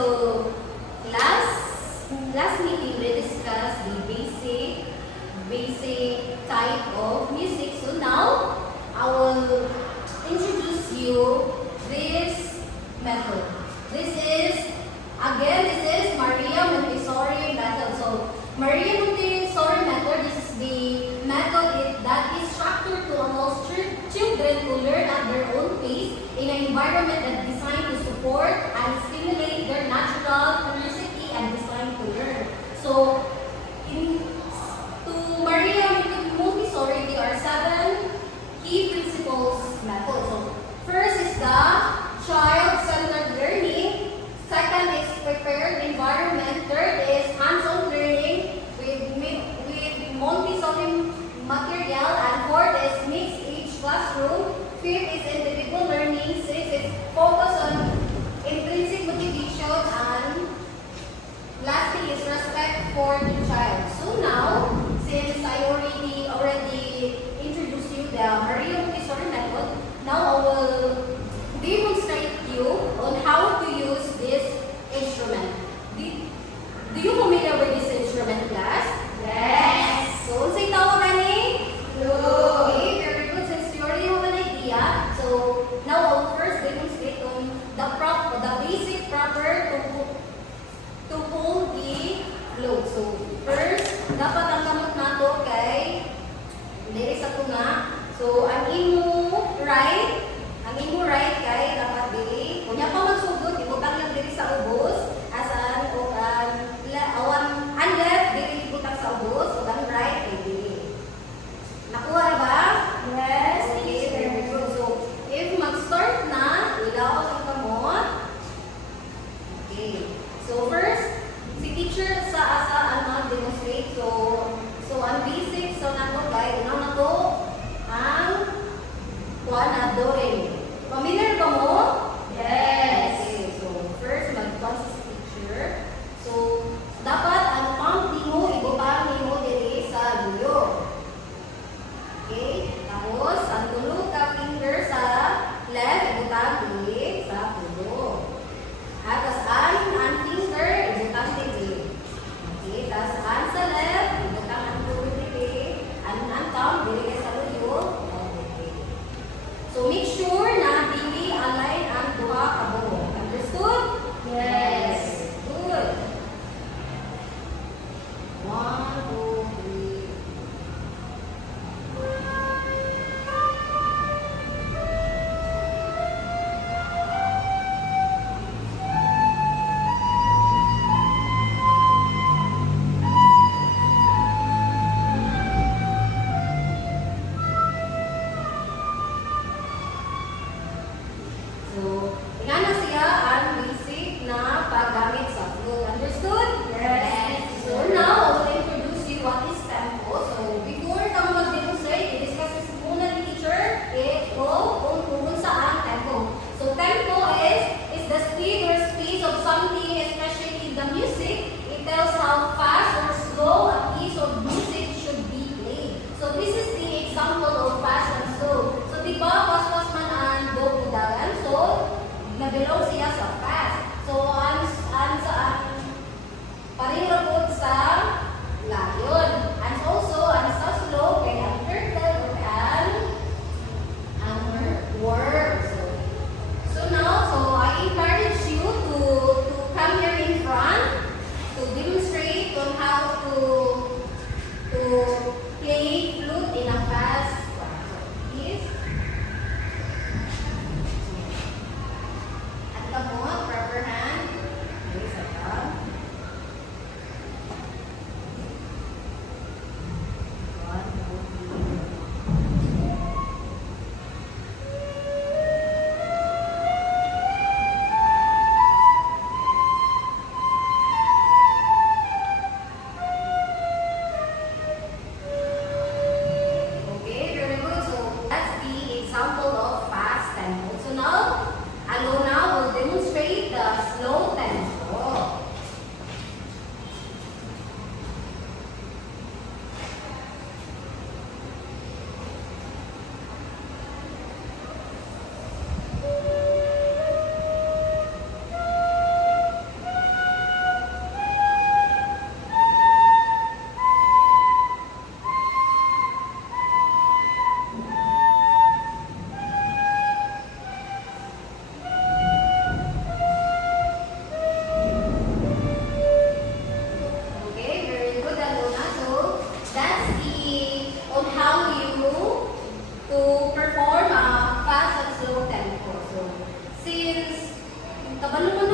So, last meeting we discussed the basic type of music. So now I will introduce you this method. This is Maria Montessori method. So Maria Montessori method, this is the method that is structured to allow children to learn at their own pace in an environment that is designed to support and stimulate their natural curiosity and designed to learn. So to Maria Montessori, there are 7 key principles method. So first is the child-centered learning. Second is prepared environment. Third is hands-on learning with Montessori material. And fourth is mixed age classroom. Fifth is individual learning. Sixth is focus on intrinsic motivation. And lastly is respect for the child. So now, since I already introduced you the Maria Montessori method, now I will demonstrate you on how to use this instrument. Do you familiar with this instrument, class? Yes. So, say tawag ani? Okay, very good. Since you already have an idea, so now I will first demonstrate on the basic proper to hold the float. So, first, dapat ang kamot nato kay diri sa tunga. So, ang imo right kay dapat diri. Kunya pa magsugod, ibutang lang diri sa ubos. Asan o ang left diri ibutang sa ubos, o ang right kay diri. Nakuha na ba? Yes. Okay, very good. So, if mag-start na, ilaw ang kamot. Okay. Ano man